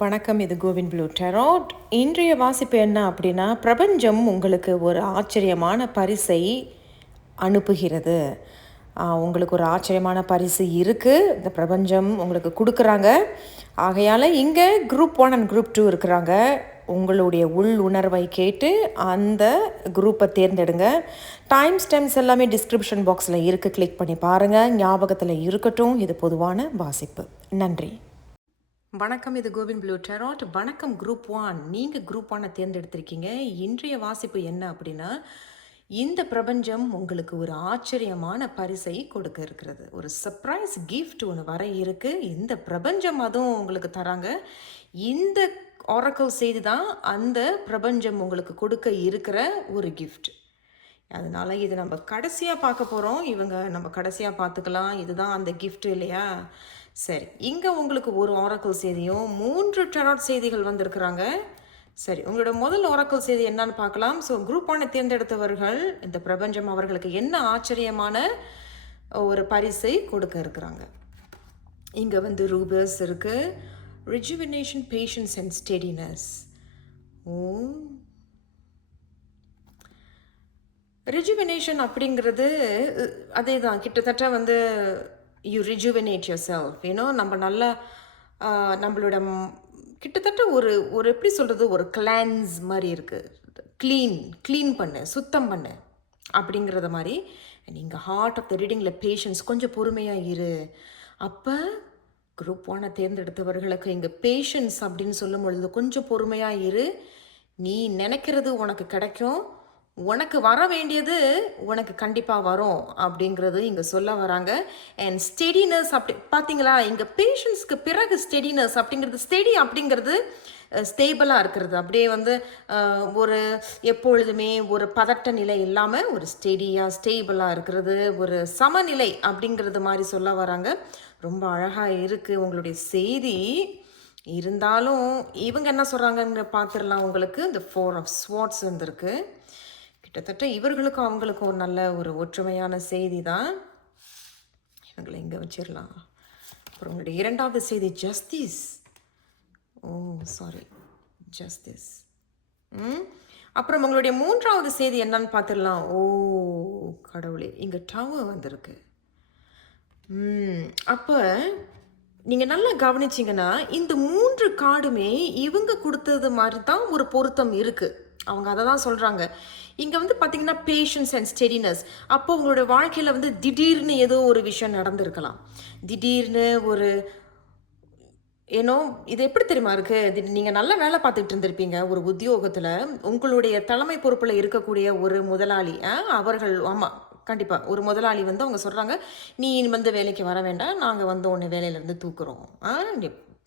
வணக்கம். இது CoWIN blue tarot. இன்றைய வாசிப்பு என்ன அப்படின்னா, பிரபஞ்சம் உங்களுக்கு ஒரு ஆச்சரியமான பரிசை அனுப்புகிறது. உங்களுக்கு ஒரு ஆச்சரியமான பரிசு இருக்குது, இந்த பிரபஞ்சம் உங்களுக்கு கொடுக்குறாங்க. ஆகையால் இங்கே குரூப் 1 அண்ட் குரூப் 2 இருக்கிறாங்க. உங்களுடைய உள் உணர்வை கேட்டு அந்த குரூப்பை தேர்ந்தெடுங்க. டைம் ஸ்டெம்ஸ் எல்லாமே டிஸ்கிரிப்ஷன் பாக்ஸில் இருக்குது, கிளிக் பண்ணி பாருங்கள். ஞாபகத்தில் இருக்கட்டும், இது பொதுவான வாசிப்பு. நன்றி. வணக்கம். இது கோவின் ப்ளூ டெராட். வணக்கம் குரூப் 1. நீங்கள் குரூப் 1 தேர்ந்தெடுத்திருக்கீங்க. இன்றைய வாசிப்பு என்ன அப்படின்னா, இந்த பிரபஞ்சம் உங்களுக்கு ஒரு ஆச்சரியமான பரிசை கொடுக்க இருக்கிறது. ஒரு சர்ப்ரைஸ் கிஃப்ட் ஒன்று வர இருக்குது. இந்த பிரபஞ்சம் அதுவும் உங்களுக்கு தராங்க. இந்த ஆரக்கிள் செய்தி தான் அந்த பிரபஞ்சம் உங்களுக்கு கொடுக்க இருக்கிற ஒரு கிஃப்ட். அதனால் இது நம்ம கடைசியாக பார்க்க போகிறோம். நம்ம கடைசியாக பார்த்துக்கலாம். இதுதான் அந்த கிஃப்ட் இல்லையா? சரி, இங்கே உங்களுக்கு ஒரு ஆரக்கிள் செய்தியும் 3 டெராட் செய்திகள் வந்திருக்கிறாங்க. சரி, உங்களோட முதல் ஆரக்கிள் செய்தி என்னன்னு பார்க்கலாம். ஸோ குரூப் 1 தேர்ந்தெடுத்தவர்கள் இந்த பிரபஞ்சம் அவர்களுக்கு என்ன ஆச்சரியமான ஒரு பரிசை கொடுக்க இருக்கிறாங்க. இங்கே ரூபர்ஸ் இருக்குது. Rejuvenation, patience and steadiness. Rejuvenation அப்படிங்கிறது அதே தான், கிட்டத்தட்ட யூ ரிஜுவினேட் யுவர் செல்ஃப். நம்ம நல்லா நம்மளோட கிட்டத்தட்ட ஒரு எப்படி சொல்கிறது, ஒரு கிளான்ஸ் மாதிரி இருக்குது. க்ளீன் பண்ணு, சுத்தம் பண்ணு அப்படிங்கிறத மாதிரி. நீங்கள் ஹார்ட் ஆஃப் த ரீடிங்கில் பேஷன்ஸ், கொஞ்சம் பொறுமையாக இரு. அப்போ குரூப் 1 தேர்ந்தெடுத்தவர்களுக்கு இங்கே பேஷன்ஸ் அப்படின்னு சொல்லும் பொழுது கொஞ்சம் பொறுமையாக இரு. நீ நினைக்கிறது உனக்கு கிடைக்கும், உனக்கு வர வேண்டியது உனக்கு கண்டிப்பாக வரும் அப்படிங்கிறது இங்கே சொல்ல வராங்க. அண்ட் ஸ்டெடினஸ் அப்படி பார்த்தீங்களா, இங்கே பேஷன்ஸ்க்கு பிறகு ஸ்டெடினஸ் அப்படிங்கிறது, ஸ்டெடி அப்படிங்கிறது ஸ்டேபிளாக இருக்கிறது. அப்படியே ஒரு எப்பொழுதுமே ஒரு பதட்ட நிலை இல்லாமல் ஒரு ஸ்டேபிளாக இருக்கிறது, ஒரு சமநிலை அப்படிங்கிறது மாதிரி சொல்ல வராங்க. ரொம்ப அழகாக இருக்குது உங்களுடைய செய்தி. இருந்தாலும் இவங்க என்ன சொல்கிறாங்கன்னு பார்த்துடலாம். உங்களுக்கு இந்த 4 of Swords வந்திருக்கு. கிட்டத்தட்ட இவர்களுக்கும் அவங்களுக்கும் ஒரு நல்ல ஒரு ஒற்றுமையான செய்தி தான். இவங்களை இங்கே வச்சிடலாம். அப்புறம் உங்களுடைய இரண்டாவது செய்தி ஜஸ்டிஸ். ஜஸ்டிஸ். அப்புறம் உங்களுடைய மூன்றாவது செய்தி என்னன்னு பார்த்துடலாம். கடவுளே, இங்கே டவர் வந்திருக்கு. அப்போ நீங்கள் நல்லா கவனிச்சிங்கன்னா இந்த 3 கார்டுமே இவங்க கொடுத்தது மாதிரி தான் ஒரு பொருத்தம் இருக்குது. அவங்க அதை தான் சொல்கிறாங்க. இங்கே பார்த்தீங்கன்னா பேஷன்ஸ் அண்ட் ஸ்டெடினஸ். அப்போ உங்களோட வாழ்க்கையில் திடீர்னு ஏதோ ஒரு விஷயம் நடந்திருக்கலாம். திடீர்னு இது எப்படி தெரியுமா இருக்குது, நீங்கள் நல்லா வேலை பார்த்துக்கிட்டு இருந்திருப்பீங்க ஒரு உத்தியோகத்தில். உங்களுடைய தலைமை பொறுப்பில் இருக்கக்கூடிய ஒரு முதலாளி அவர்கள், ஆமாம் கண்டிப்பாக ஒரு முதலாளி அவங்க சொல்கிறாங்க, நீ வேலைக்கு வர வேண்டாம், நாங்கள் உன்னை வேலையிலேருந்து தூக்குறோம்,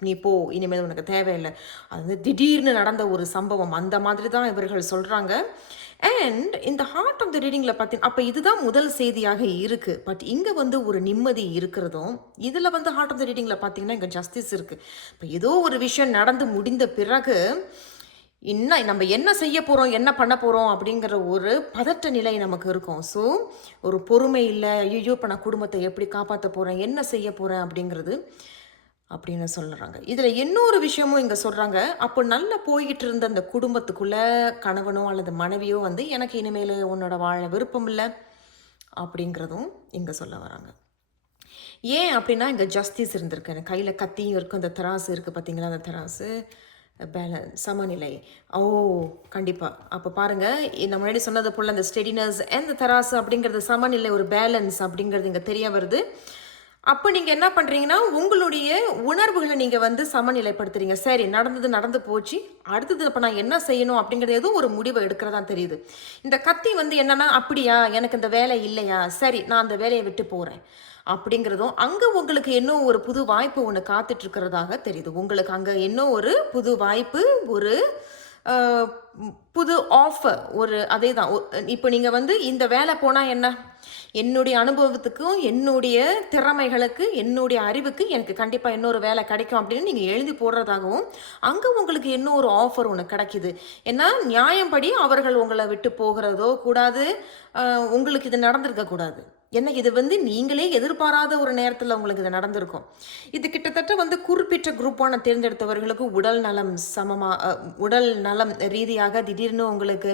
நீ போ, இனிமேல் உனக்கு தேவையில்லை. அது திடீர்னு நடந்த ஒரு சம்பவம், அந்த மாதிரி தான் இவர்கள் சொல்கிறாங்க. அண்ட் இந்த ஹார்ட் ஆஃப் த ரீடிங்கில் பார்த்தீங்கன்னா, அப்போ இதுதான் முதல் செய்தியாக இருக்குது. பட் இங்கே ஒரு நிம்மதி இருக்கிறதும், இதில் ஹார்ட் ஆஃப் த ரீடிங்கில் பார்த்தீங்கன்னா இங்கே ஜஸ்டிஸ் இருக்குது. இப்போ ஏதோ ஒரு விஷயம் நடந்து முடிந்த பிறகு இன்னும் நம்ம என்ன செய்ய போகிறோம், என்ன பண்ண போகிறோம் அப்படிங்கிற ஒரு பதட்ட நிலை நமக்கு இருக்கும். ஸோ ஒரு பொறுமை இல்லை. ஐயோ, இப்போ நான் குடும்பத்தை எப்படி காப்பாற்ற போகிறேன், என்ன செய்ய போகிறேன் அப்படிங்கிறது அப்படின்னு சொல்கிறாங்க. இதில் இன்னொரு விஷயமும் இங்கே சொல்கிறாங்க. அப்போ நல்லா போய்கிட்டு இருந்த அந்த குடும்பத்துக்குள்ளே கணவனோ அல்லது மனைவியோ எனக்கு இனிமேல் உன்னோட வாழ விருப்பம் இல்லை அப்படிங்கிறதும் இங்கே சொல்ல வராங்க. ஏன் அப்படின்னா இங்கே ஜஸ்டிஸ் இருந்திருக்கு. எனக்கு கையில் கத்தியும் இருக்குது, அந்த தராசு இருக்குது பார்த்தீங்களா, அந்த தராசு பேலன்ஸ், சமநிலை. கண்டிப்பாக. அப்போ பாருங்கள், நம்ம முன்னாடி சொன்னது போல் அந்த ஸ்டெடினஸ் அண்ட் இந்த தராசு அப்படிங்கிறது சமநிலை, ஒரு பேலன்ஸ் அப்படிங்கிறது இங்கே தெரிய வருது. அப்போ நீங்கள் என்ன பண்ணுறீங்கன்னா, உங்களுடைய உணர்வுகளை நீங்கள் சமநிலைப்படுத்துறீங்க. சரி, நடந்து போச்சு, அடுத்தது இப்போ நான் என்ன செய்யணும் அப்படிங்கிறது ஏதோ ஒரு முடிவை எடுக்கிறதா தெரியுது. இந்த கத்தி என்னன்னா, அப்படியா, எனக்கு இந்த வேலை இல்லையா, சரி நான் அந்த வேலையை விட்டு போகிறேன் அப்படிங்கிறதும், அங்கே உங்களுக்கு இன்னும் ஒரு புது வாய்ப்பு ஒன்று காத்துட்ருக்கிறதாக தெரியுது. உங்களுக்கு அங்கே இன்னும் ஒரு புது வாய்ப்பு, ஒரு புது ஆஃபர், அதே தான். இப்போ நீங்கள் இந்த வேலை போனால் என்ன, என்னுடைய அனுபவத்துக்கும் என்னுடைய திறமைகளுக்கு என்னுடைய அறிவுக்கு எனக்கு கண்டிப்பாக இன்னொரு வேலை கிடைக்கும் அப்படின்னு நீங்கள் எழுதி போடுறதாகவும், அங்கே உங்களுக்கு இன்னொரு ஆஃபர் ஒன்று கிடைக்கிது. ஏன்னா நியாயப்படி அவர்கள் உங்களை விட்டு போகிறதோ கூடாது, உங்களுக்கு இது நடந்திருக்கக்கூடாது. என்ன இது வந்து நீங்களே எதிர்பாராத ஒரு நேரத்தில் உங்களுக்கு இது நடந்திருக்கும். இது கிட்டத்தட்ட வந்து குறிப்பிட்ட குரூப்பான தேர்ந்தெடுத்தவர்களுக்கு உடல் நலம் ரீதியாக திடீர்னு உங்களுக்கு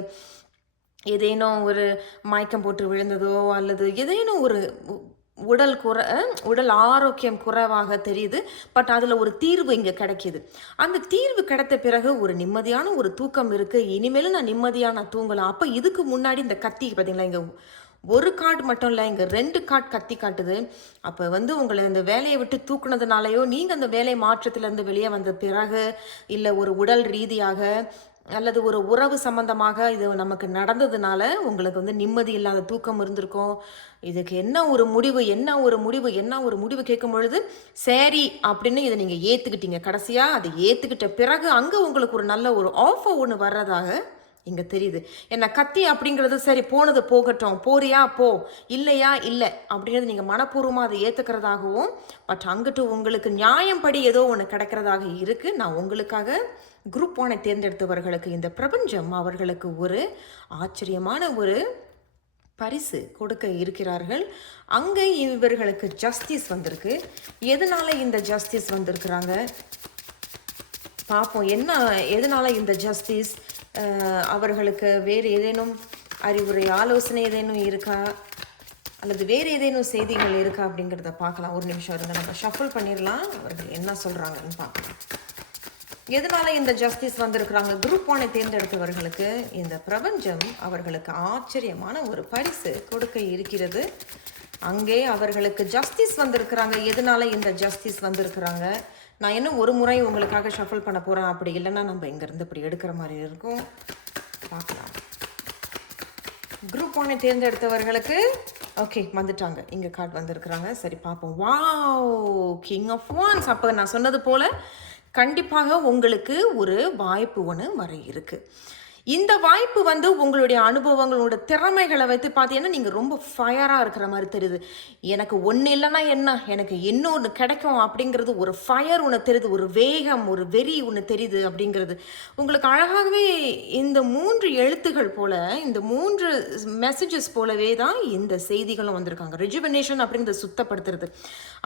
ஏதேனும் ஒரு மயக்கம் போட்டு விழுந்ததோ அல்லது ஏதேனும் ஒரு உடல் ஆரோக்கியம் குறைவாக தெரியுது. பட் அதில் ஒரு தீர்வு இங்கே கிடைக்கிது. அந்த தீர்வு கிடைத்த பிறகு ஒரு நிம்மதியான ஒரு தூக்கம் இருக்குது. இனிமேலும் நான் நிம்மதியாக தூங்கலாம். அப்போ இதுக்கு முன்னாடி இந்த கத்தி பார்த்தீங்களா, இங்கே ஒரு கார்டு மட்டும் இல்லை, இங்கே 2 கார்டு கத்தி காட்டுது. அப்போ வந்து உங்களை இந்த வேலையை விட்டு தூக்குனதுனாலையோ நீங்கள் அந்த வேலை மாற்றத்திலேருந்து வெளியே வந்த பிறகு இல்லை ஒரு உடல் ரீதியாக அல்லது ஒரு உறவு சம்பந்தமாக இது நமக்கு நடந்ததுனால உங்களுக்கு வந்து நிம்மதி இல்லாத தூக்கம் இருந்திருக்கும். இதுக்கு என்ன ஒரு முடிவு கேட்கும் பொழுது சரி அப்படின்னு இதை நீங்கள் ஏற்றுக்கிட்டீங்க. கடைசியாக அதை ஏற்றுக்கிட்ட பிறகு அங்கே உங்களுக்கு ஒரு நல்ல ஒரு ஆஃபர் ஒன்று வர்றதாக இங்கே தெரியுது. என்ன கத்தி அப்படிங்கிறது சரி போனது போகட்டும், போறியா போ, இல்லையா இல்லை அப்படிங்கிறது நீங்கள் மனப்பூர்வமாக அதை ஏற்றுக்கிறதாகவும், பட் அங்கிட்டு உங்களுக்கு நியாயம் படி ஏதோ ஒன்று கிடைக்கிறதாக இருக்குது. நான் உங்களுக்காக குரூப் 1 தேர்ந்தெடுத்தவர்களுக்கு இந்த பிரபஞ்சம் அவர்களுக்கு ஒரு ஆச்சரியமான ஒரு பரிசு கொடுக்க இருக்கிறார்கள். அங்கே இவர்களுக்கு ஜஸ்டிஸ் வந்திருக்கு. எதனால இந்த ஜஸ்டிஸ் வந்திருக்கிறாங்க பார்ப்போம். எதனால இந்த ஜஸ்டிஸ் அவர்களுக்கு வேறு ஏதேனும் அறிவுரை ஆலோசனை ஏதேனும் இருக்கா அல்லது வேறு ஏதேனும் செய்திகள் இருக்கா அப்படிங்கிறத பார்க்கலாம். ஒரு நிமிஷம் இருங்க, நம்ம ஷஃபிள் பண்ணிடலாம். அவர்கள் என்ன சொல்கிறாங்கன்னு பார்க்கலாம். எதனால இந்த ஜஸ்டிஸ் வந்திருக்கிறாங்க? குரூப் 1 தேர்ந்தெடுத்தவர்களுக்கு இந்த பிரபஞ்சம் அவர்களுக்கு ஆச்சரியமான ஒரு பரிசு கொடுக்க இருக்கிறது. அங்கே அவர்களுக்கு ஜஸ்டிஸ் வந்திருக்கிறாங்க. எதனால இந்த ஜஸ்டிஸ் வந்திருக்கிறாங்க? நான் இன்னும் ஒரு முறை உங்களுக்காக ஷஃபிள் பண்ண போகிறேன். அப்படி இல்லைன்னா நம்ம இங்கேருந்து இப்படி எடுக்கிற மாதிரி இருக்கும். பார்க்கலாம். குரூப் 1 தேர்ந்தெடுத்தவர்களுக்கு ஓகே வந்துட்டாங்க. இங்கே கார்டு வந்திருக்கிறாங்க. சரி பார்ப்போம். Wow, king of wands. அப்போ நான் சொன்னது போல் கண்டிப்பாக உங்களுக்கு ஒரு வாய்ப்பு ஒன்று வர இருக்குது. இந்த வாய்ப்பு வந்து உங்களுடைய அனுபவங்களோட திறமைகளை வைத்து பார்த்தீங்கன்னா நீங்கள் ரொம்ப ஃபயராக இருக்கிற மாதிரி தெரியுது. எனக்கு ஒன்று இல்லைன்னா என்ன, எனக்கு இன்னொன்று கிடைக்கும் அப்படிங்கிறது ஒரு ஃபயர் ஒன்று தெரியுது, ஒரு வேகம், ஒரு வெறி ஒன்று தெரியுது அப்படிங்கிறது உங்களுக்கு அழகாகவே இந்த 3 எழுத்துகள் போல, இந்த 3 மெசேஜஸ் போலவே தான் இந்த செய்திகளும் வந்திருக்காங்க. ரெஜுவனேஷன் அப்படிங்கிறது சுத்தப்படுத்துறது.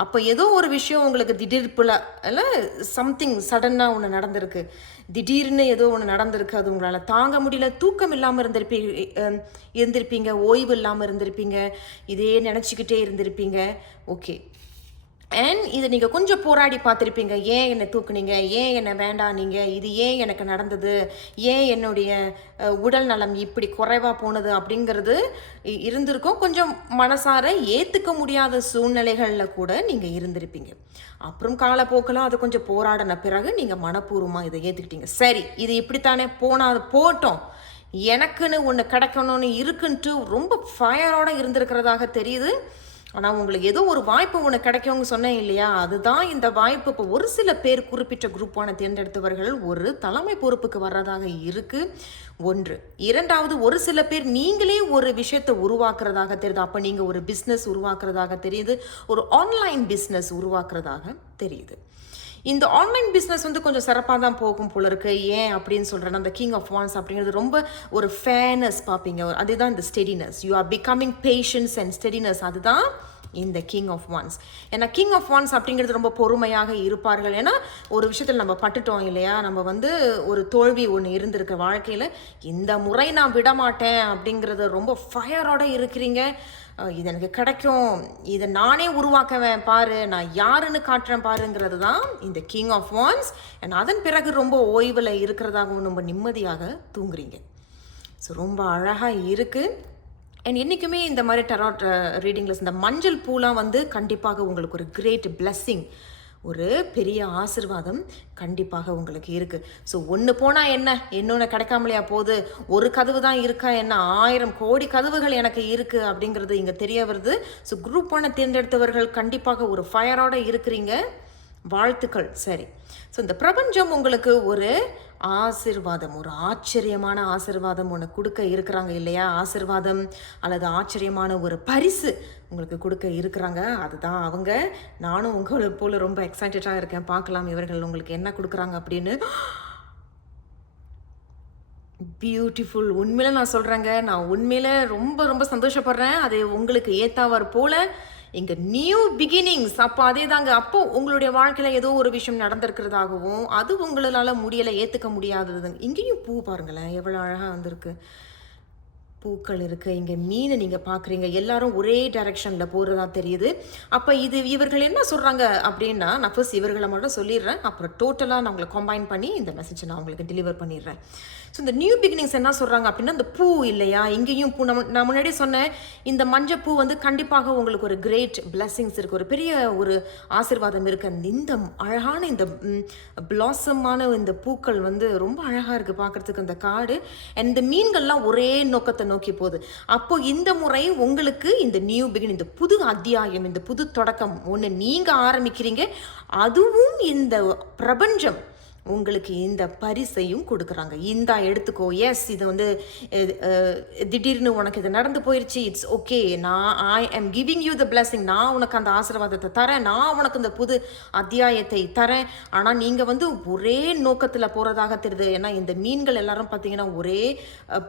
அப்போ ஏதோ ஒரு விஷயம் உங்களுக்கு திடீர்ப்புல இல்லை சம்திங் சடனாக ஒன்று நடந்திருக்கு, திடீர்னு ஏதோ ஒன்று நடந்திருக்கு, அது உங்களால் தாங்க முடியல, தூக்கம் இல்லாமல் இருந்திருப்பீங்க, ஓய்வு இல்லாமல் இருந்திருப்பீங்க, இதே நினச்சிக்கிட்டே இருந்திருப்பீங்க. ஓகே, அண்ட் இதை நீங்கள் கொஞ்சம் போராடி பார்த்துருப்பீங்க. ஏன் என்னை தூக்குனீங்க, ஏன் என்னை வேண்டாம் நீங்கள், இது ஏன் எனக்கு நடந்தது, ஏன் என்னுடைய உடல் நலம் இப்படி குறைவாக போனது அப்படிங்கிறது இருந்திருக்கும். கொஞ்சம் மனசார ஏற்றுக்க முடியாத சூழ்நிலைகளில் கூட நீங்கள் இருந்திருப்பீங்க. அப்புறம் காலப்போக்கெல்லாம் அது கொஞ்சம் போராடின பிறகு நீங்கள் மனப்பூர்வமாக இதை ஏற்றுக்கிட்டீங்க. சரி, இது இப்படித்தானே போட்டோம், எனக்குன்னு ஒன்று கிடைக்கணும்னு இருக்குன்ட்டு ரொம்ப ஃபயரோடு இருந்திருக்கிறதாக தெரியுது. ஆனால் உங்களுக்கு ஏதோ ஒரு வாய்ப்பு ஒன்று கிடைக்கும்னு சொன்னேன் இல்லையா, அதுதான் இந்த வாய்ப்பு. இப்போ ஒரு சில பேர் குறிப்பிட்ட குரூப் 1 தேர்ந்தெடுத்தவர்கள் ஒரு தலைமை பொறுப்புக்கு வர்றதாக இருக்குது. 1. 2வது, ஒரு சில பேர் நீங்களே ஒரு விஷயத்தை உருவாக்குறதாக தெரியுது. அப்போ நீங்கள் ஒரு பிஸ்னஸ் உருவாக்குறதாக தெரியுது, ஒரு ஆன்லைன் பிஸ்னஸ் உருவாக்குறதாக தெரியுது. இந்த ஆன்லைன் பிஸ்னஸ் வந்து கொஞ்சம் சிறப்பாக தான் போகும் போல இருக்கு. ஏன் அப்படின்னு சொல்கிறேன்னா, அந்த கிங் ஆஃப் வான்ஸ் அப்படிங்கிறது ரொம்ப ஒரு ஃபேர்னஸ் பார்ப்பீங்க. அதுதான் இந்த steadiness. You are becoming patience and steadiness. அதுதான் இந்த கிங் ஆஃப் வான்ஸ். ஏன்னா கிங் ஆஃப் வான்ஸ் அப்படிங்கிறது ரொம்ப பொறுமையாக இருப்பார்கள். ஏன்னா ஒரு விஷயத்தில் நம்ம பட்டுட்டோம் இல்லையா, நம்ம வந்து ஒரு தோல்வி ஒன்று இருந்திருக்க வாழ்க்கையில், இந்த முறை நான் விடமாட்டேன் அப்படிங்கிறத ரொம்ப ஃபயரோடு இருக்கிறீங்க. இது எனக்கு கிடைக்கும், இதை நானே உருவாக்குவேன் பாரு, நான் யாருன்னு காட்டுறேன் பாருங்கிறது தான் இந்த கிங் ஆஃப் வான்ஸ். அண்ட் அதன் பிறகு ரொம்ப ஓய்வில் இருக்கிறதாகவும் ரொம்ப நிம்மதியாக தூங்குறீங்க. ஸோ ரொம்ப அழகாக இருக்குது. அண்ட் என்றைக்குமே இந்த மாதிரி டெராட் ரீடிங்கில் இந்த மஞ்சள் பூலாம் வந்து கண்டிப்பாக உங்களுக்கு ஒரு கிரேட் பிளெஸ்ஸிங், ஒரு பெரிய ஆசிர்வாதம் கண்டிப்பாக உங்களுக்கு இருக்குது. ஸோ ஒன்று போனால் என்ன, இன்னொன்று கிடைக்காமலையா போகுது, ஒரு கதவு தான் இருக்கா என்ன, 1000 கோடி கதவுகள் எனக்கு இருக்குது அப்படிங்கிறது இங்கே தெரிய வருது. ஸோ குரூப் 1 தேர்ந்தெடுத்தவர்கள் கண்டிப்பாக ஒரு ஃபயரோடு இருக்கிறீங்க. வாழ்த்துக்கள். சரி, ஸோ இந்த பிரபஞ்சம் உங்களுக்கு ஒரு ஆசிர்வாதம், ஒரு ஆச்சரியமான ஆசிர்வாதம் ஒன்று கொடுக்க இருக்கிறாங்க இல்லையா, ஆசிர்வாதம் அல்லது ஆச்சரியமான ஒரு பரிசு உங்களுக்கு கொடுக்க இருக்கிறாங்க. அதுதான் அவங்க. நானும் உங்களை போல ரொம்ப எக்ஸைட்டடாக இருக்கேன். பார்க்கலாம் இவர்கள் உங்களுக்கு என்ன கொடுக்குறாங்க அப்படின்னு. பியூட்டிஃபுல். உண்மையில நான் சொல்றேங்க. நான் உண்மையில ரொம்ப ரொம்ப சந்தோஷப்படுறேன். அது உங்களுக்கு ஏத்தாவார் போல இங்க நியூ பிகினிங்ஸ். அப்போ அதேதாங்க. அப்போ உங்களுடைய வாழ்க்கையில ஏதோ ஒரு விஷயம் நடந்திருக்கிறதாகவும், அது உங்களால முடியல, ஏத்துக்க முடியாதது. இங்கேயும் பூ பாருங்களேன், எவ்வளவு அழகா வந்திருக்கு. பூக்கள் இருக்கு. இங்க மீனை நீங்க பார்க்குறீங்க. எல்லாரும் ஒரே டைரக்ஷன்ல போறதா தெரியுது. அப்ப இது இவர்கள் என்ன சொல்றாங்க அப்படின்னா, நான் ஃபர்ஸ்ட் இவர்கள மட்டும் சொல்லிடுறேன். அப்புறம் டோட்டலா நான் உங்கள கம்பைன் பண்ணி இந்த மெசேஜை நான் உங்களுக்கு டெலிவர் பண்ணிடுறேன். ஸோ இந்த நியூ பிகினிங்ஸ் என்ன சொல்றாங்க அப்படின்னா, இந்த பூ இல்லையா? இங்கேயும் பூ நான் முன்னாடியே சொன்னேன். இந்த மஞ்சள் பூ வந்து கண்டிப்பாக உங்களுக்கு ஒரு கிரேட் பிளெஸிங்ஸ் இருக்கு. ஒரு பெரிய ஒரு ஆசீர்வாதம் இருக்கு. இந்த அழகான இந்த பிளாசமான இந்த பூக்கள் வந்து ரொம்ப அழகா இருக்கு பார்க்கறதுக்கு அந்த காடு. அண்ட் இந்த மீன்கள்லாம் ஒரே நோக்கத்தை நோக்கி போகுது. அப்போ இந்த முறை உங்களுக்கு இந்த நியூ பிகினிங், இந்த புது அத்தியாயம், இந்த புது தொடக்கம் ஒன்று நீங்க ஆரம்பிக்கிறீங்க. அதுவும் இந்த பிரபஞ்சம் உங்களுக்கு இந்த பரிசையும் கொடுக்குறாங்க. இந்தா எடுத்துக்கோ. எஸ், இது வந்து திடீர்னு உனக்கு இது நடந்து போயிடுச்சு, இட்ஸ் ஓகே, நான் I am giving you the blessing, நான் உனக்கு அந்த ஆசீர்வாதத்தை தரேன், நான் உனக்கு இந்த புது அத்தியாயத்தை தரேன். ஆனால் நீங்கள் வந்து ஒரே நோக்கத்தில் போகிறதாக தெரியுது. ஏன்னா இந்த மீன்கள் எல்லாரும் பார்த்தீங்கன்னா ஒரே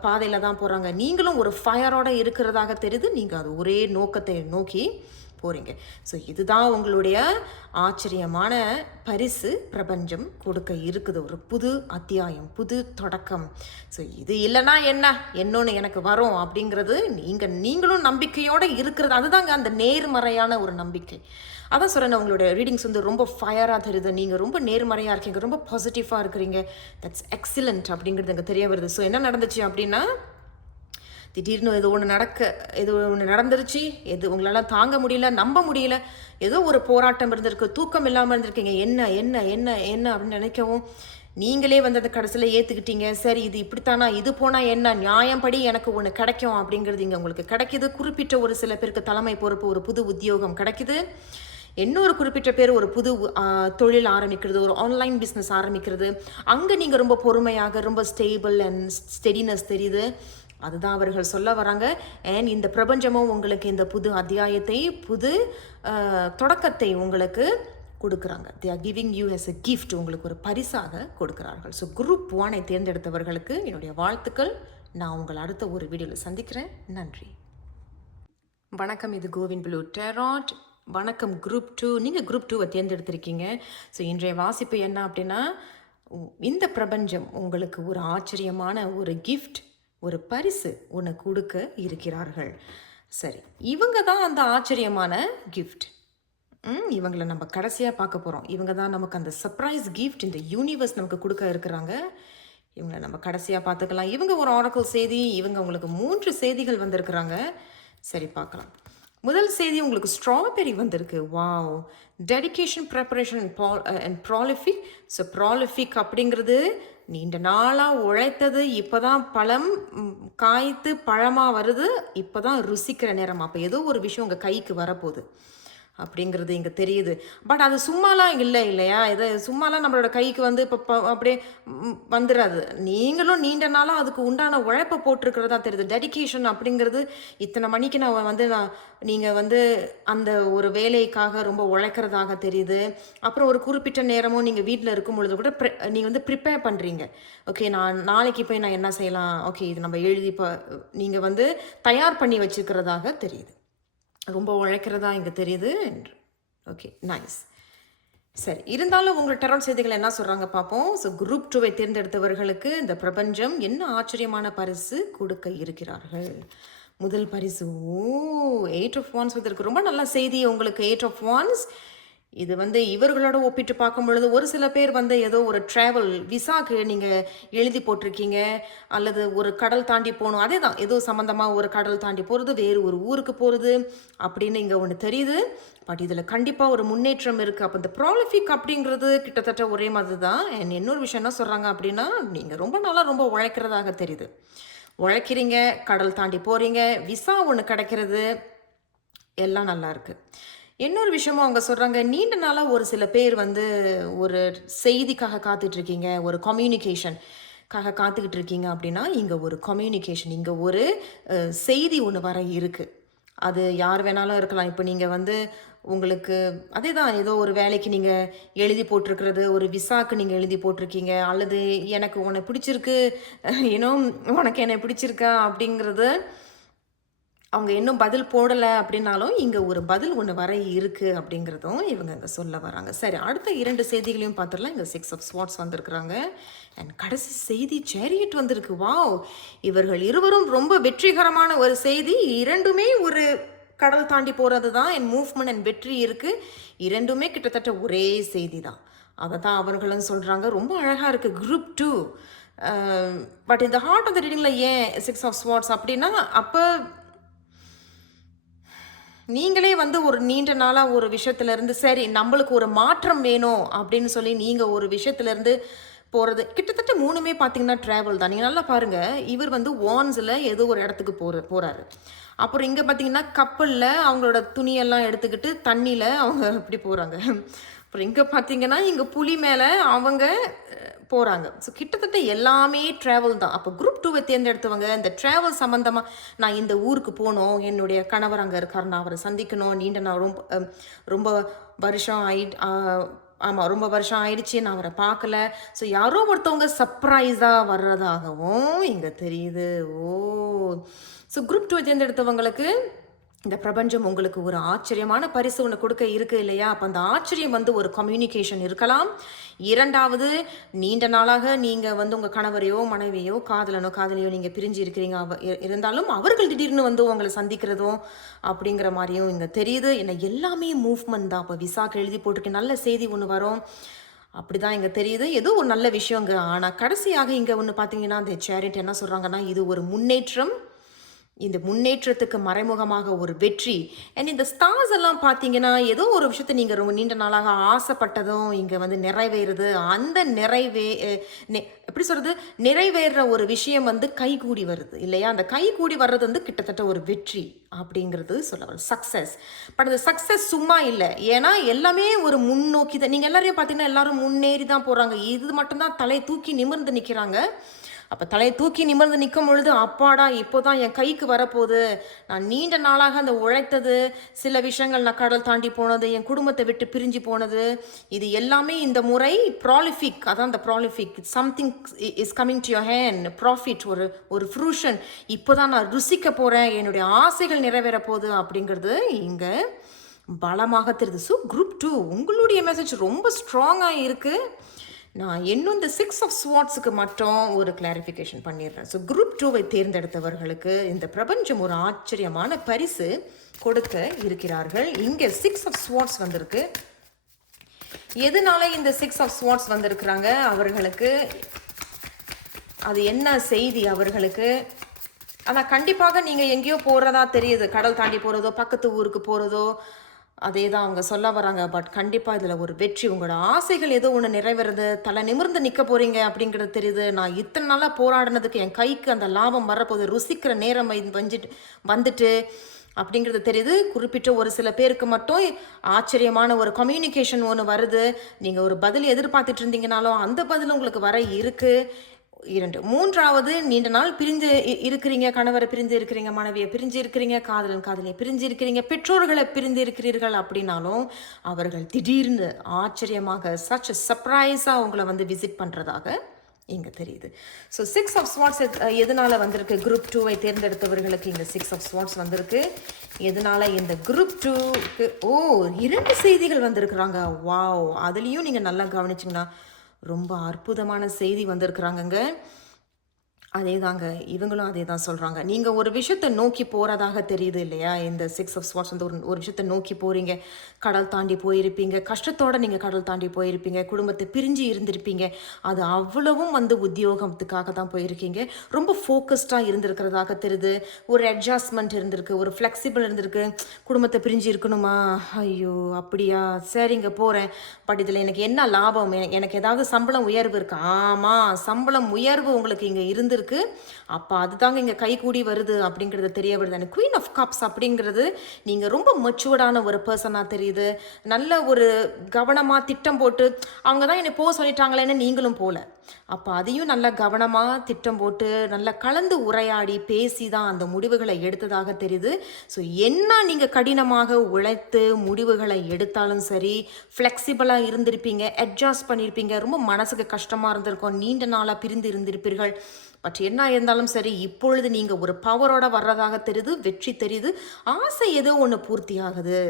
பாதையில் தான் போகிறாங்க. நீங்களும் ஒரு ஃபயரோட இருக்கிறதாக தெரியுது. நீங்கள் அது ஒரே நோக்கத்தை நோக்கி போறீங்க. ஸோ இதுதான் உங்களுடைய ஆச்சரியமான பரிசு பிரபஞ்சம் கொடுக்க இருக்குது. ஒரு புது அத்தியாயம், புது தொடக்கம். ஸோ இது இல்லைன்னா என்ன என்னொன்று எனக்கு வரும் அப்படிங்கிறது நீங்களும் நம்பிக்கையோடு இருக்கிறது. அதுதாங்க அந்த நேர்மறையான ஒரு நம்பிக்கை. அதான் சொல்கிறேன், உங்களுடைய ரீடிங்ஸ் வந்து ரொம்ப ஃபயராக தெரியுது. நீங்கள் ரொம்ப நேர்மறையாக இருக்கீங்க, ரொம்ப பாசிட்டிவாக இருக்கிறீங்க. தட்ஸ் எக்ஸலண்ட் அப்படிங்கிறது எனக்கு தெரிய வருது. ஸோ என்ன நடந்துச்சு அப்படின்னா, திடீர்னு ஏதோ ஒன்று நடந்துருச்சு. எது உங்களால் தாங்க முடியல, நம்ப முடியல. ஏதோ ஒரு போராட்டம் இருந்திருக்கு, தூக்கம் இல்லாமல் இருந்திருக்கீங்க. என்ன என்ன என்ன என்ன அப்படின்னு நினைக்கவும் நீங்களே வந்து அந்த கடைசியில் ஏற்றுக்கிட்டீங்க. சரி, இது இப்படித்தானா, இது போனால் என்ன, நியாயப்படி எனக்கு ஒன்று கிடைக்கும் அப்படிங்கிறது இங்கே உங்களுக்கு கிடைக்கிது. குறிப்பிட்ட ஒரு சில பேருக்கு தலைமை பொறுப்பு, ஒரு புது உத்தியோகம் கிடைக்குது. இன்னொரு குறிப்பிட்ட பேர் ஒரு புது தொழில் ஆரம்பிக்கிறது, ஒரு ஆன்லைன் பிஸ்னஸ் ஆரம்பிக்கிறது. அங்கே நீங்கள் ரொம்ப பொறுமையாக, ரொம்ப ஸ்டேபிள் அண்ட் ஸ்டெடினஸ் தெரியுது. அதுதான் அவர்கள் சொல்ல வராங்க. அண்ட் இந்த பிரபஞ்சமும் உங்களுக்கு இந்த புது அத்தியாயத்தை, புது தொடக்கத்தை உங்களுக்கு கொடுக்குறாங்க. They are giving you as a gift. உங்களுக்கு ஒரு பரிசாக கொடுக்குறார்கள். ஸோ குரூப் 1 தேர்ந்தெடுத்தவர்களுக்கு என்னுடைய வாழ்த்துக்கள். நான் உங்களை அடுத்த ஒரு வீடியோவில் சந்திக்கிறேன். நன்றி, வணக்கம். இது கோவின் ப்ளூ டேராட். வணக்கம் குரூப் 2. நீங்கள் குரூப் 2 தேர்ந்தெடுத்திருக்கீங்க. ஸோ இன்றைய வாசிப்பு என்ன அப்படின்னா, இந்த பிரபஞ்சம் உங்களுக்கு ஒரு ஆச்சரியமான ஒரு கிஃப்ட், ஒரு பரிசு ஒன்று கொடுக்க இருக்கிறார்கள். சரி, இவங்க தான் அந்த ஆச்சரியமான கிஃப்ட். இவங்களை நம்ம கடைசியாக பார்க்க போகிறோம். இவங்க தான் நமக்கு அந்த சர்ப்ரைஸ் கிஃப்ட் இந்த யூனிவர்ஸ் நமக்கு கொடுக்க இருக்கிறாங்க. இவங்களை நம்ம கடைசியாக பார்த்துக்கலாம். இவங்க ஒரு ஆரக்கிள் செய்தி. இவங்க உங்களுக்கு 3 செய்திகள் வந்திருக்கிறாங்க. சரி, பார்க்கலாம். முதல் செய்தி உங்களுக்கு ஸ்ட்ராபெரி வந்திருக்கு. Wow, dedication, preparation and prolific. So prolific அப்படிங்கிறது நீண்ட நாளாக உழைத்தது இப்போ தான் பழம் காய்த்து பழமாக வருது, இப்போ தான் ருசிக்கிற நேரம். அப்போ ஏதோ ஒரு விஷயம் உங்கள் கைக்கு வரப்போகுது அப்படிங்கிறது இங்கே தெரியுது. பட் அது சும்மாலாம் இல்லை இல்லையா? இது சும்மாலாம் நம்மளோட கைக்கு வந்து இப்போ அப்படியே வந்துடாது. நீங்களும் நீண்ட நாளாக அதுக்கு உண்டான உழைப்பை போட்டிருக்கிறதா தெரியுது. டெடிகேஷன் அப்படிங்கிறது இத்தனை மணிக்கு நீங்கள் வந்து அந்த ஒரு வேலைக்காக ரொம்ப உழைக்கிறதாக தெரியுது. அப்புறம் ஒரு குறிப்பிட்ட நேரமும் நீங்கள் வீட்டில் இருக்கும் பொழுது கூட நீங்கள் வந்து ப்ரிப்பேர் பண்ணுறீங்க. ஓகே, நான் நாளைக்கு போய் நான் என்ன செய்யலாம், ஓகே இது நம்ம எழுதி நீங்கள் வந்து தயார் பண்ணி வச்சுக்கிறதாக தெரியுது. ரொம்ப உழைக்கிறதா இங்கே தெரியுது. Okay, nice. சரி, இருந்தாலும் உங்கள் டெராட் செய்திகள் என்ன சொல்கிறாங்க பார்ப்போம். ஸோ குரூப் 2 தேர்ந்தெடுத்தவர்களுக்கு இந்த பிரபஞ்சம் என்ன ஆச்சரியமான பரிசு கொடுக்க இருக்கிறார்கள். முதல் பரிசு 8 of Wands வந்திருக்கு. ரொம்ப நல்ல செய்தி உங்களுக்கு 8 of Wands. இது வந்து இவர்களோட ஒப்பிட்டு பார்க்கும் பொழுது ஒரு சில பேர் வந்து ஏதோ ஒரு ட்ராவல் விசாக்கு நீங்கள் எழுதி போட்டிருக்கீங்க, அல்லது ஒரு கடல் தாண்டி போகணும், அதே தான் ஏதோ சம்மந்தமாக ஒரு கடல் தாண்டி போகிறது, வேறு ஒரு ஊருக்கு போகிறது அப்படின்னு இங்கே ஒன்று தெரியுது. பட் இதில் கண்டிப்பாக ஒரு முன்னேற்றம் இருக்குது. அப்போ இந்த ப்ராலிஃபிக் அப்படிங்கிறது கிட்டத்தட்ட ஒரே மாதிரி தான். இன்னொரு விஷயம் என்ன சொல்கிறாங்க அப்படின்னா, நீங்கள் ரொம்ப நாளாக ரொம்ப உழைக்கிறதாக தெரியுது. உழைக்கிறீங்க, கடல் தாண்டி போகிறீங்க, விசா ஒன்று கிடைக்கிறது, எல்லாம் நல்லா இருக்குது. இன்னொரு விஷயமும் அவங்க சொல்கிறாங்க, நீண்ட நாளாக ஒரு சில பேர் வந்து ஒரு செய்திக்காக காத்துட்ருக்கீங்க, ஒரு கம்யூனிகேஷனுக்காக காத்துக்கிட்டு இருக்கீங்க அப்படின்னா, இங்கே ஒரு கம்யூனிகேஷன், இங்கே ஒரு செய்தி ஒன்று வர இருக்குது. அது யார் வேணாலும் இருக்கலாம். இப்போ நீங்கள் வந்து உங்களுக்கு அதேதான் ஏதோ ஒரு வேலைக்கு நீங்கள் எழுதி போட்டிருக்கிறது, ஒரு விசாக்கு நீங்கள் எழுதி போட்டிருக்கீங்க, அல்லது எனக்கு உன்னை பிடிச்சிருக்கு, ஏன்னோ உனக்கு என்னை பிடிச்சிருக்கா அப்படிங்கிறது அவங்க இன்னும் பதில் போடலை அப்படின்னாலும் இங்கே ஒரு பதில் ஒன்று வர இருக்குது அப்படிங்கிறதும் இவங்க இங்கே சொல்ல வராங்க. சரி, அடுத்த 2 செய்திகளையும் பார்த்துடலாம். இங்கே 6 of Swords வந்திருக்கிறாங்க. அண்ட் கடைசி செய்தி சேரியட் வந்திருக்கு. வாவ், இவர்கள் இருவரும் ரொம்ப வெற்றிகரமான ஒரு செய்தி. இரண்டுமே ஒரு கடல் தாண்டி போகிறது தான். என் மூவ்மெண்ட் அண்ட் வெற்றி இருக்குது. இரண்டுமே கிட்டத்தட்ட ஒரே செய்தி தான். அதை தான் அவர்களும் சொல்கிறாங்க. ரொம்ப அழகாக இருக்குது. குரூப் 2. பட் இந்த ஹார்ட் ஆஃப் த ரீடிங்கில் ஏன் 6 of Swords அப்படின்னா, அப்போ நீங்களே வந்து ஒரு நீண்ட நாளாக ஒரு விஷயத்துலேருந்து சரி நம்மளுக்கு ஒரு மாற்றம் வேணும் அப்படின்னு சொல்லி நீங்கள் ஒரு விஷயத்துலேருந்து போகிறது. கிட்டத்தட்ட 3மே பார்த்தீங்கன்னா ட்ராவல் தான். நீங்கள் நல்லா பாருங்கள், இவர் வந்து வான்ஸில் ஏதோ ஒரு இடத்துக்கு போகிறாரு. அப்புறம் இங்கே பார்த்தீங்கன்னா கப்பலில் அவங்களோட துணியெல்லாம் எடுத்துக்கிட்டு தண்ணியில் அவங்க இப்படி போகிறாங்க. அப்புறம் இங்கே பார்த்தீங்கன்னா இங்கே புலி மேலே அவங்க போகிறாங்க. ஸோ கிட்டத்தட்ட எல்லாமே ட்ராவல் தான். அப்போ குரூப் 2வை தேர்ந்தெடுத்தவங்க இந்த ட்ராவல் சம்மந்தமாக நான் இந்த ஊருக்கு போகணும், என்னுடைய கணவர் அங்கே இருக்கார், நான் அவரை சந்திக்கணும், நான் ரொம்ப வருஷம் ஆமாம் ரொம்ப வருஷம் ஆயிடுச்சு நான் அவரை பார்க்கல. ஸோ யாரோ ஒருத்தவங்க சர்ப்ரைஸாக வர்றதாகவும் இங்கே தெரியுது. ஓ, ஸோ குரூப் 2வை தேர்ந்தெடுத்தவங்களுக்கு இந்த பிரபஞ்சம் உங்களுக்கு ஒரு ஆச்சரியமான பரிசு ஒன்று கொடுக்க இருக்குது இல்லையா? அப்போ அந்த ஆச்சரியம் வந்து ஒரு கம்யூனிகேஷன் இருக்கலாம். இரண்டாவது, நீண்ட நாளாக நீங்கள் வந்து உங்கள் கணவரையோ மனைவியோ காதலியோ நீங்கள் பிரிஞ்சு இருக்கிறீங்க, இருந்தாலும் அவர்கள் திடீர்னு வந்து உங்களை சந்திக்கிறதும் அப்படிங்கிற மாதிரியும் இங்கே தெரியுது. என்ன எல்லாமே மூவ்மெண்ட் தான். அப்போ விசாக்கு எழுதி போட்டிருக்கேன், நல்ல செய்தி ஒன்று வரும் அப்படி தான் இங்கே தெரியுது. ஏதோ ஒரு நல்ல விஷயங்க. ஆனால் கடைசியாக இங்கே ஒன்று பார்த்தீங்கன்னா அந்த சேரிட் என்ன சொல்கிறாங்கன்னா, இது ஒரு முன்னேற்றம், இந்த முன்னேற்றத்துக்கு மறைமுகமாக ஒரு வெற்றி. அண்ட் இந்த ஸ்டார்ஸ் எல்லாம் பார்த்தீங்கன்னா ஏதோ ஒரு விஷயத்தை நீங்கள் ரொம்ப நீண்ட நாளாக ஆசைப்பட்டதும் இங்கே வந்து நிறைவேறுது. அந்த எப்படி சொல்கிறது, நிறைவேற ஒரு விஷயம் வந்து கைகூடி வருது இல்லையா? அந்த கைகூடி வர்றது வந்து கிட்டத்தட்ட ஒரு வெற்றி அப்படிங்கிறது சொல்ல வரும், சக்ஸஸ். பட் அந்த சக்ஸஸ் சும்மா இல்லை, ஏன்னா எல்லாமே ஒரு முன்னோக்கி தான். நீங்கள் எல்லாரையும் பார்த்தீங்கன்னா எல்லாரும் முன்னேறி தான் போகிறாங்க. இது மட்டும்தான் தலை தூக்கி நிமிர்ந்து நிற்கிறாங்க. அப்போ தலையை தூக்கி நிமிர்ந்து நிற்கும் பொழுது அப்பாடா இப்போ தான் என் கைக்கு வரப்போகுது, நான் நீண்ட நாளாக அந்த உழைத்தது, சில விஷயங்கள் நான் கடல் தாண்டி போனது, என் குடும்பத்தை விட்டு பிரிஞ்சு போனது, இது எல்லாமே இந்த முறை ப்ராலிஃபிக். அதான் அந்த prolific, something is coming to your hand, profit, ஒரு ஃப்ரூஷன். இப்போ தான் நான் ருசிக்க போகிறேன், என்னுடைய ஆசைகள் நிறைவேற போகுது அப்படிங்கிறது இங்கே பலமாக தெரியுது. ஸோ குரூப் 2 உங்களுடைய மெசேஜ் ரொம்ப ஸ்ட்ராங்காக இருக்குது. நான் இன்னும் இந்த 6 of Swordsக்கு மட்டும் ஒரு கிளாரிஃபிகேஷன் பண்ணிடுறேன். ஸோ குரூப் 2வை தேர்ந்தெடுத்தவர்களுக்கு இந்த பிரபஞ்சம் ஒரு ஆச்சரியமான பரிசு கொடுக்க இருக்கிறார்கள். இங்கே 6 of Swords வந்திருக்கு. எதனால இந்த 6 of Swords வந்திருக்கிறாங்க அவர்களுக்கு, அது என்ன செய்தி அவர்களுக்கு? ஆனால் கண்டிப்பாக நீங்கள் எங்கேயோ போகிறதா தெரியுது, கடல் தாண்டி போகிறதோ பக்கத்து ஊருக்கு போகிறதோ, அதே தான் அவங்க சொல்ல வராங்க. பட் கண்டிப்பாக இதில் ஒரு வெற்றி, உங்களோட ஆசைகள் ஏதோ ஒன்று நிறைவேறது, தலை நிமிர்ந்து நிற்க போகிறீங்க அப்படிங்கிறது தெரியுது. நான் இத்தனை நாளாக போராடினதுக்கு என் கைக்கு அந்த லாபம் வரப்போகுது, ருசிக்கிற நேரம் வந்துட்டு அப்படிங்கிறது தெரியுது. குறிப்பிட்ட ஒரு சில பேருக்கு மட்டும் ஆச்சரியமான ஒரு கம்யூனிகேஷன் ஒன்று வருது. நீங்கள் ஒரு பதில் எதிர்பார்த்துட்டு இருந்தீங்கனாலும் அந்த பதில் உங்களுக்கு வர இருக்குது. 2. 3வது, நீண்ட நாள் பிரிஞ்சு இருக்கிறீங்க, கணவரை பிரிஞ்சு இருக்கிறீங்க, மனைவியை பிரிஞ்சு இருக்கிறீங்க, காதலியை பிரிஞ்சு இருக்கிறீங்க, பெற்றோர்களை பிரிந்து இருக்கிறீர்கள் அப்படின்னாலும் அவர்கள் திடீர்னு ஆச்சரியமாக சச் சர்ப்ரைஸாக உங்களை வந்து விசிட் பண்ணுறதாக இங்கே தெரியுது. ஸோ 6 of Swords எதனால் வந்திருக்கு? குரூப் 2வை தேர்ந்தெடுத்தவர்களுக்கு இங்கே 6 of Swords வந்திருக்கு. எதனால் இந்த குரூப் 2க்கு 2 செய்திகள் வந்திருக்கிறாங்க. வாவ், அதுலேயும் நீங்கள் நல்லா கவனிச்சிங்கன்னா ரொம்ப அற்புதமான செய்தி வந்திருக்கிறாங்கங்க. அதே தாங்க இவங்களும் அதே தான் சொல்கிறாங்க. நீங்கள் ஒரு விஷயத்தை நோக்கி போகிறதாக தெரியுது இல்லையா? இந்த 6 of Swords வந்து ஒரு விஷயத்தை நோக்கி போகிறீங்க, கடல் தாண்டி போயிருப்பீங்க, கஷ்டத்தோடு நீங்கள் கடல் தாண்டி போயிருப்பீங்க, குடும்பத்தை பிரிஞ்சு இருந்திருப்பீங்க, அது அவ்வளவும் வந்து உத்தியோகத்துக்காக தான் போயிருக்கீங்க. ரொம்ப ஃபோக்கஸ்டாக இருந்திருக்கிறதாக தெரியுது. ஒரு அட்ஜஸ்ட்மெண்ட் இருந்திருக்கு, ஒரு ஃப்ளெக்சிபிள் இருந்திருக்கு. குடும்பத்தை பிரிஞ்சு இருக்கணுமா, ஐயோ அப்படியா, சரிங்க போகிறேன், பட் இதில் எனக்கு என்ன லாபம், எனக்கு ஏதாவது சம்பளம் உயர்வு இருக்கு? ஆமாம், சம்பளம் உயர்வு உங்களுக்கு இங்கே இருந்திருக்கு. அப்போ அதுதாங்க இங்கே கை கூடி வருது அப்படிங்கிறது தெரிய வருது. அந்த குயின் ஆஃப் கப்ஸ் அப்படிங்கிறது நீங்கள் ரொம்ப மெச்சூர்டான ஒரு பர்சனாக தெரியுது. நல்ல ஒரு கவனமாக திட்டம் போட்டு அவங்க தான் என்னை போக சொல்லிட்டாங்களேன்னு நீங்களும் போகல. அப்போ அதையும் நல்லா கவனமாக திட்டம் போட்டு நல்லா கலந்து உரையாடி பேசி தான் அந்த முடிவுகளை எடுத்ததாக தெரியுது. ஸோ என்ன நீங்கள் கடினமாக உழைத்து முடிவுகளை எடுத்தாலும் சரி, ஃப்ளெக்சிபிளாக இருந்திருப்பீங்க, அட்ஜஸ்ட் பண்ணியிருப்பீங்க, ரொம்ப மனசுக்கு கஷ்டமாக இருந்திருக்கும், நீண்ட நாளாக பிரிந்து இருந்திருப்பீர்கள். பட் என்ன இருந்தாலும் சரி, இப்பொழுது நீங்கள் ஒரு பவரோட வர்றதாக தெரியுது, வெற்றி தெரியுது, ஆசை ஏதோ ஒன்று பூர்த்தி ஆகுது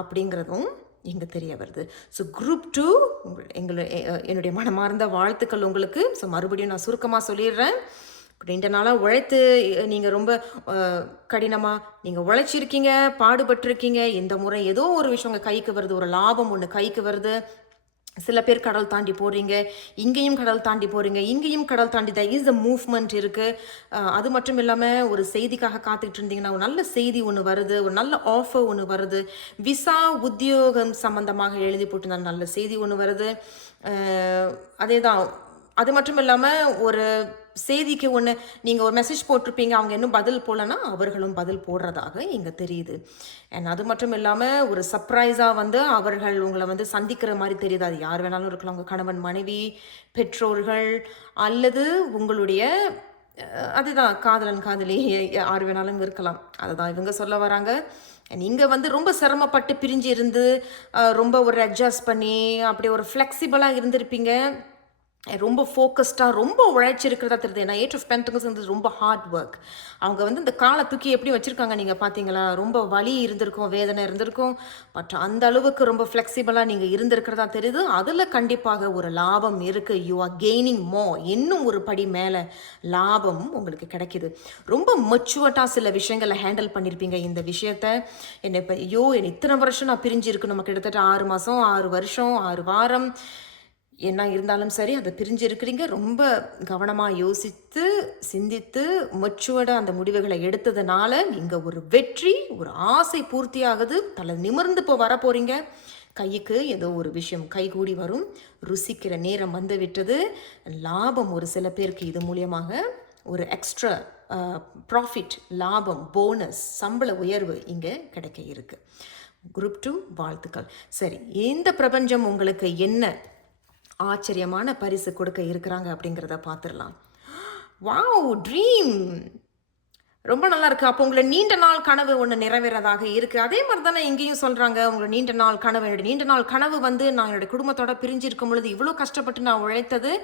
அப்படிங்கிறதும் இங்கே தெரிய வருது. ஸோ குரூப் 2 என்னுடைய மனமார்ந்த வாழ்த்துக்கள் உங்களுக்கு. ஸோ மறுபடியும் நான் சுருக்கமாக சொல்லிடுறேன். 2 நாளாக உழைத்து நீங்கள் ரொம்ப கடினமாக நீங்கள் உழைச்சிருக்கீங்க, பாடுபட்டிருக்கீங்க. இந்த முறை ஏதோ ஒரு விஷயம் உங்கள் கைக்கு வருது, ஒரு லாபம் ஒன்று கைக்கு வருது. சில பேர் கடல் தாண்டி போகிறீங்க, இங்கேயும் கடல் தாண்டி போகிறீங்க, இங்கேயும் கடல் தாண்டி தான் இஸ் த மூவ்மெண்ட் இருக்குது. அது மட்டும் இல்லாமல் ஒரு செய்திக்காக காத்துக்கிட்டு இருந்தீங்கன்னா ஒரு நல்ல செய்தி ஒன்று வருது, ஒரு நல்ல ஆஃபர் ஒன்று வருது. விசா உத்தியோகம் சம்மந்தமாக எழுதி போட்டு நல்ல செய்தி ஒன்று வருது. அதே தான். அது மட்டும் இல்லாமல் ஒரு செய்திக்கு ஒன்று நீங்கள் ஒரு மெசேஜ் போட்டிருப்பீங்க, அவங்க இன்னும் பதில் போடலன்னா அவர்களும் பதில் போடுறதாக இங்கே தெரியுது. அண்ட் அது மட்டும் இல்லாமல் ஒரு சர்ப்ரைஸாக வந்து அவர்கள் உங்களை வந்து சந்திக்கிற மாதிரி தெரியுது. அது யார் வேணாலும் இருக்கலாம், உங்கள் கணவன், மனைவி, பெற்றோர்கள், அல்லது உங்களுடைய அதுதான் காதலன், காதலி, யார் வேணாலும் இருக்கலாம். அதை தான் இவங்க சொல்ல வராங்க. நீங்கள் வந்து ரொம்ப சிரமப்பட்டு பிரிஞ்சு இருந்து ரொம்ப ஒரு அட்ஜஸ்ட் பண்ணி அப்படி ஒரு ஃப்ளெக்சிபிளாக இருந்திருப்பீங்க. ரொம்ப ஃபோக்கஸ்டாக ரொம்ப உழைச்சிருக்கிறதா தெரியுது. ஏன்னா 8 ஆஃப் பென்டக்கிள்ஸ் வந்து ரொம்ப ஹார்ட் ஒர்க். அவங்க வந்து இந்த காலை தூக்கி எப்படி வச்சுருக்காங்க நீங்கள் பார்த்தீங்களா? ரொம்ப வலி இருந்திருக்கும், வேதனை இருந்திருக்கும். பட் அந்த அளவுக்கு ரொம்ப ஃப்ளெக்சிபிளாக நீங்கள் இருந்திருக்கிறதா தெரியுது. அதில் கண்டிப்பாக ஒரு லாபம் இருக்குது. யூ ஆர் கெய்னிங் இன்னும் ஒரு படி மேலே லாபம் உங்களுக்கு கிடைக்கிது. ரொம்ப மெச்சுவர்ட்டாக சில விஷயங்களை ஹேண்டில் பண்ணியிருப்பீங்க. இந்த விஷயத்த என்னை இப்போ இத்தனை வருஷம் நான் பிரிஞ்சு இருக்கு, நம்ம கிட்டத்தட்ட 6 மாதம், 6 வருஷம், 6 வாரம் என்ன இருந்தாலும் சரி, அதை பிரிஞ்சு இருக்கிறீங்க. ரொம்ப கவனமாக யோசித்து சிந்தித்து மெச்சுவர்டாக அந்த முடிவுகளை எடுத்ததுனால நீங்கள் ஒரு வெற்றி, ஒரு ஆசை பூர்த்தி ஆகுது. தலை நிமிர்ந்து வர போகிறீங்க. கைக்கு ஏதோ ஒரு விஷயம் கைகூடி வரும். ருசிக்கிற நேரம் வந்து விட்டது. லாபம் ஒரு சில பேருக்கு இது மூலியமாக ஒரு எக்ஸ்ட்ரா ப்ராஃபிட், லாபம், போனஸ், சம்பள உயர்வு இங்கே கிடைக்க இருக்கு. குரூப் 2 வாழ்த்துக்கள். சரி, இந்த பிரபஞ்சம் உங்களுக்கு என்ன ஆச்சரியமான பரிசு கொடுக்க இருக்கிறாங்க அப்படிங்கிறத பார்த்துடலாம். வாவ், ட்ரீம் ரொம்ப நல்லா இருக்குது. அப்போ உங்களை நீண்ட நாள் கனவு ஒன்று நிறைவேறதாக இருக்குது. அதே மாதிரி தானே இங்கேயும் சொல்கிறாங்க, உங்களை நீண்ட நாள் கனவு, என்னுடைய நீண்ட நாள் கனவு வந்து நான் என்னுடைய குடும்பத்தோட பிரிஞ்சிருக்கும் பொழுது இவ்வளோ கஷ்டப்பட்டு நான் உழைத்தது,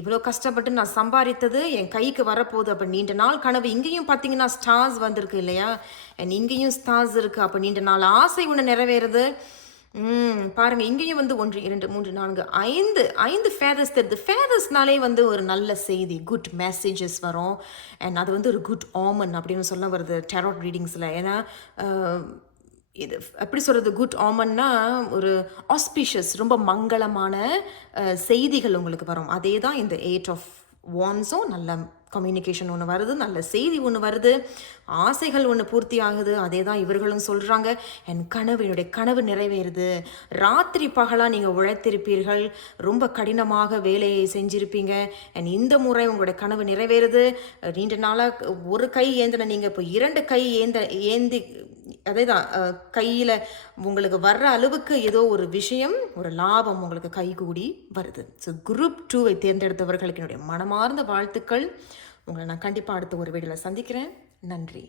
இவ்வளோ கஷ்டப்பட்டு நான் சம்பாதித்தது என் கைக்கு வரப்போகுது. அப்போ நீண்ட நாள் கனவு. இங்கேயும் பார்த்தீங்கன்னா ஸ்டார்ஸ் வந்திருக்கு இல்லையா? இங்கேயும் ஸ்டார்ஸ் இருக்குது. அப்போ நீண்ட நாள் ஆசை ஒன்று நிறைவேறுது. பாருங்க, இங்கேயும் வந்து 1 2 3 4 5 ஃபேதர்ஸ் தெரியுது. ஃபேதர்ஸ்னாலே வந்து ஒரு நல்ல செய்தி, குட் மெசேஜஸ் வரும். அண்ட் அது வந்து ஒரு குட் ஆமன் அப்படின்னு சொல்ல வருது டேரோட் ரீடிங்ஸில். ஏன்னா இது எப்படி சொல்கிறது, குட் ஆமன்னா ஒரு ஆஸ்பிஷியஸ், ரொம்ப மங்களமான செய்திகள் உங்களுக்கு வரும். அதே தான் இந்த 8 ஆஃப் வான்ஸும் நல்ல கம்யூனிகேஷன் ஒன்று வருது, நல்ல செய்தி ஒன்று வருது, ஆசைகள் ஒன்று பூர்த்தி ஆகுது. அதே தான் இவர்களும் சொல்கிறாங்க. என்னுடைய கனவு நிறைவேறுது. ராத்திரி பகலாக நீங்கள் உழைத்திருப்பீர்கள், ரொம்ப கடினமாக வேலையை செஞ்சுருப்பீங்க. இந்த முறை உங்களுடைய கனவு நிறைவேறுது. நீண்ட நாளாக ஒரு கை ஏந்தின நீங்கள் இப்போ 2 கை ஏந்தி அதே தான் கையில் உங்களுக்கு வர்ற அளவுக்கு ஏதோ ஒரு விஷயம், ஒரு லாபம் உங்களுக்கு கைகூடி வருது. ஸோ குரூப் 2 தேர்ந்தெடுத்தவர்களுக்கு என்னுடைய மனமார்ந்த வாழ்த்துக்கள். உங்களை நான் கண்டிப்பாக அடுத்த ஒரு வீடியோவில் சந்திக்கிறேன். நன்றி.